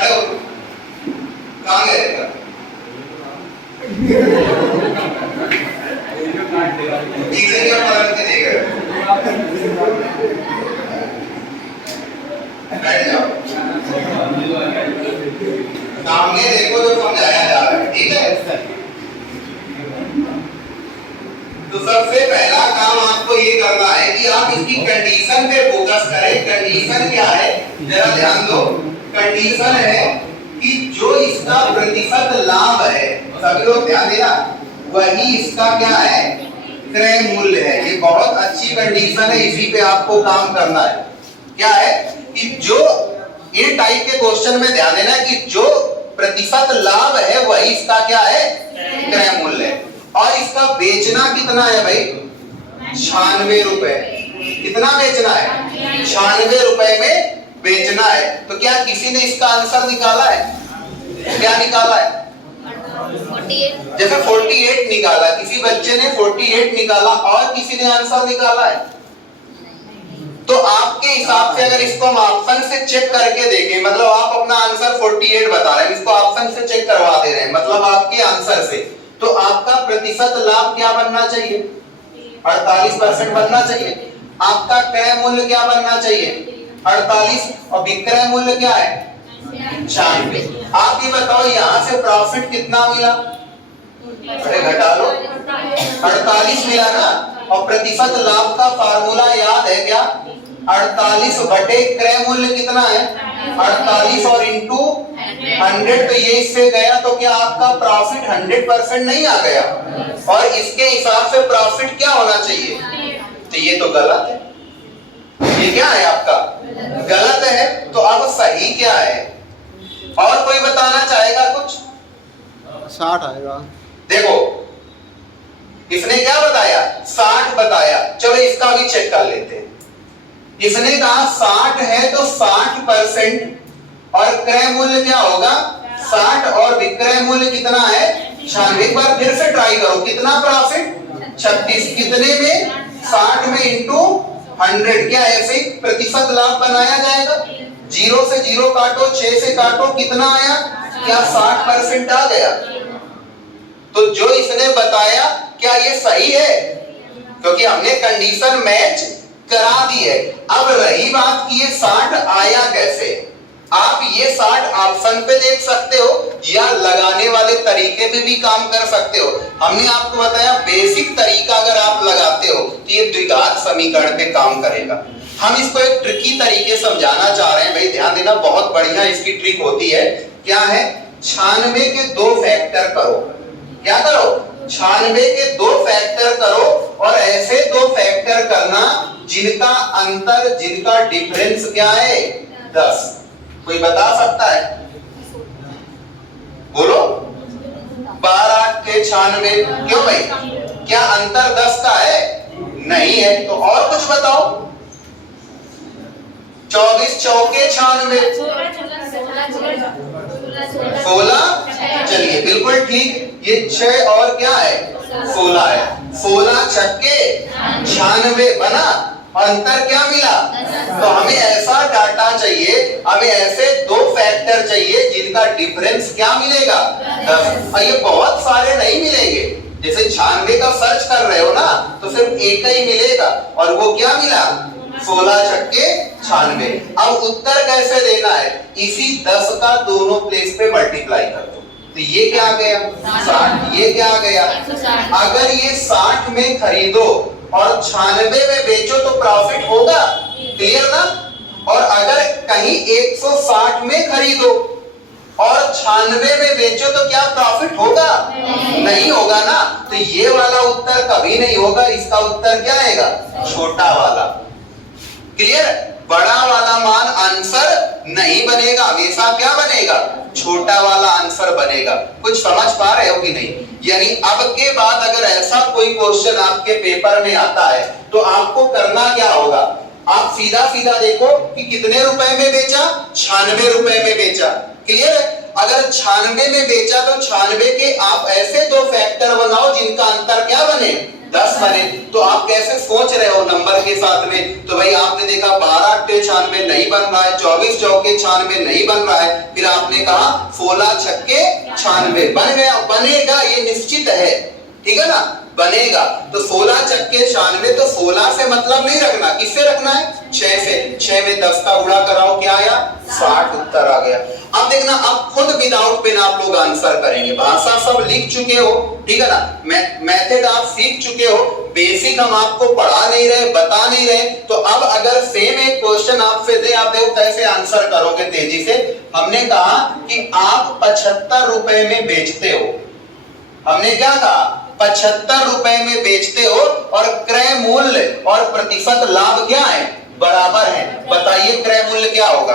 Hello, कहाँ गए थे? ठीक से क्या पलट के नहीं गए? बैठ जाओ, सामने देखो जो समझाया जा रहा है, ठीक है? तो सबसे पहला काम आपको ये करना है कि आप इसकी कंडीशन पे फोकस करें। कंडीशन क्या है, जरा ध्यान दो। कंडीशन है कि जो इसका प्रतिशत लाभ है, सभी लोग ध्यान देना, वही इसका क्या है, क्रय मूल्य है। ये बहुत अच्छी कंडीशन है, इसी पे आपको काम करना है। क्या है कि जो ये टाइप के क्वेश्चन में ध्यान देना कि जो प्रतिशत लाभ है वही इसका क्या है, क्रय मूल्य है। और इसका बेचना कितना है भाई, 96 रुपए। कितना बेचना है, 96 रुपए में बेचना है। तो क्या किसी ने इसका आंसर निकाला है? क्या निकाला है? 48। जैसे 48 निकाला, किसी बच्चे ने 48 निकाला और किसी ने आंसर निकाला है। तो आपके हिसाब से अगर इसको हम ऑप्शन से चेक करके देखें, मतलब आप अपना आंसर 48 बता रहे हैं, इसको ऑप्शन से चेक करवा दे रहे हैं, मतलब आपके आंसर से, तो आपका प्रतिशत लाभ क्या बनना चाहिए, 48% बनना चाहिए। आपका क्रय मूल्य क्या बनना चाहिए, 48, और विक्रय मूल्य क्या है, 96। आप ये बताओ यहाँ से प्रॉफिट कितना मिला, अरे घटा लो, 48 मिला ना। और प्रतिशत लाभ का फार्मूला याद है क्या, 48 बटे क्रय मूल्य कितना है, 48 और इंटू 100, तो ये इससे गया तो क्या आपका प्रॉफिट 100% नहीं आ गया? और इसके हिसाब से प्रॉफिट क्या होना चाहिए? तो ये तो गलत है। ये क्या है आपका, गलत है। तो अब सही क्या है? और कोई बताना चाहेगा कुछ? 60 आएगा। देखो इसने क्या बताया, 60 बताया। चलो इसका भी चेक कर लेते हैं। इसने कहा 60 है तो 60% और क्रय मूल्य क्या होगा, 60 और विक्रय मूल्य कितना है, 96। एक बार फिर से ट्राई करो, कितना प्रॉफिट, 36। कितने में, 60 में इंटू 100। क्या ऐसे प्रतिशत लाभ बनाया जाएगा? 0 से 0 काटो, 6 से काटो, कितना आया, क्या 60% आ गया? तो जो इसने बताया क्या ये सही है? क्योंकि हमने कंडीशन मैच करा दी है। अब रही बात कि ये 60 आया कैसे, आप ये 60 ऑप्शन पे देख सकते हो या लगाने वाले तरीके पे भी काम कर सकते हो। हमने आपको बताया बेसिक तरीका अगर आप लगाते हो तो ये द्विघात समीकरण पे काम करेगा। हम इसको एक ट्रिकी तरीके समझाना चाह रहे हैं, भाई ध्यान देना, बहुत बढ़िया इसकी ट्रिक होती है। क्या है, 96 के 2 फैक्टर करो। क्या करो, 96 के 2 फैक्टर करो और ऐसे 2 फैक्टर करना जिनका अंतर, जिनका डिफरेंस क्या है, 10। कोई बता सकता है? बोलो। 12 के 96, क्यों भाई, क्या अंतर 10 का है? नहीं है। तो और कुछ बताओ। 24 चौके 96, 16, चलिए बिल्कुल ठीक। ये 6 और क्या है, 16 है। 16 छक्के 96 बना, अंतर क्या मिला? तो हमें ऐसा डाटा चाहिए, हमें ऐसे 2 फैक्टर चाहिए जिनका डिफरेंस क्या मिलेगा, 10। और ये बहुत सारे नहीं मिलेंगे। जैसे 96 का सर्च कर रहे हो ना तो सिर्फ एक ही मिलेगा, और वो क्या मिला, 16 छक्के 96। अब उत्तर कैसे देना है, इसी 10 का दोनों प्लेस पे मल्टीप्लाई कर दो। तो ये क्या आ गया, 60, ये क्या आ गया। अगर ये 60 में खरीदो और 96 में बेचो तो प्रॉफिट होगा, क्लियर ना। और अगर कहीं 160 में खरीदो और 96 में बेचो तो क्या प्रॉफिट होगा, नहीं होगा ना। तो ये वाला उत्तर कभी नहीं होगा, इसका उत्तर क्या आएगा, छोटा वाला। क्लियर, बड़ा वाला मान आंसर नहीं बनेगा, हमेशा क्या बनेगा, छोटा वाला आंसर बनेगा। कुछ समझ पा रहे हो कि नहीं? यानी अब के बाद अगर ऐसा कोई क्वेश्चन आपके पेपर में आता है तो आपको करना क्या होगा, आप सीधा सीधा देखो कि कितने रुपए में बेचा, 96 रुपए में बेचा। क्लियर है। अगर 96 में बेचा तो 96 के आप ऐसे 2 फैक्टर बनाओ जिनका अंतर क्या बने, 10 बने। तो आप कैसे सोच रहे हो नंबर के साथ में, तो भाई आपने देखा 12 8 96 नहीं बन रहा है, 24 चौके 96 नहीं बन रहा है, फिर आप आपने कहा 16 छक्के 96 बन गया, बनेगा ये निश्चित है, ठीक है ना, बनेगा। तो 16 छक्के 96, तो 16 से मतलब नहीं रखना, किससे रखना है? 6 से। 6 में 10 का गुणा कराओ, क्या आया? 60 उत्तर आ गया। अब देखना, अब खुद विदाउट पेन आप लोग आंसर करेंगे, भाषा सब लिख चुके हो, ठीक है ना, मेथड आप सीख चुके हो, बेसिक हम आपको पढ़ा नहीं रहे, बता नहीं रहे। तो अब अगर सेम एक क्वेश्चन आपसे दे, आप देखो कैसे आंसर करोगे तेजी से। हमने कहा कि आप 75 रुपए में बेचते हो, हमने क्या कहा? 75 रुपए में बेचते हो और क्रय मूल्य और प्रतिशत लाभ क्या है? बराबर है। बताइए क्रय मूल्य क्या होगा?